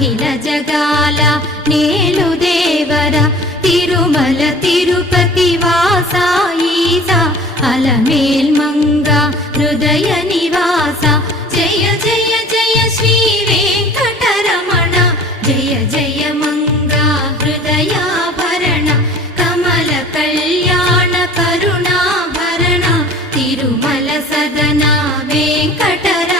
అఖిల జగాల నేలు దేవర తిరుమల తిరుపతి వాసా ఈసా అలమేల్ మంగ హృదయ నివాస జయ జయ జయ శ్రీ వెంకటరమణ జయ జయ మంగ హృదయాభరణ కమల కళ్యాణ కరుణాభరణ తిరుమల సదన వెంకటరమణ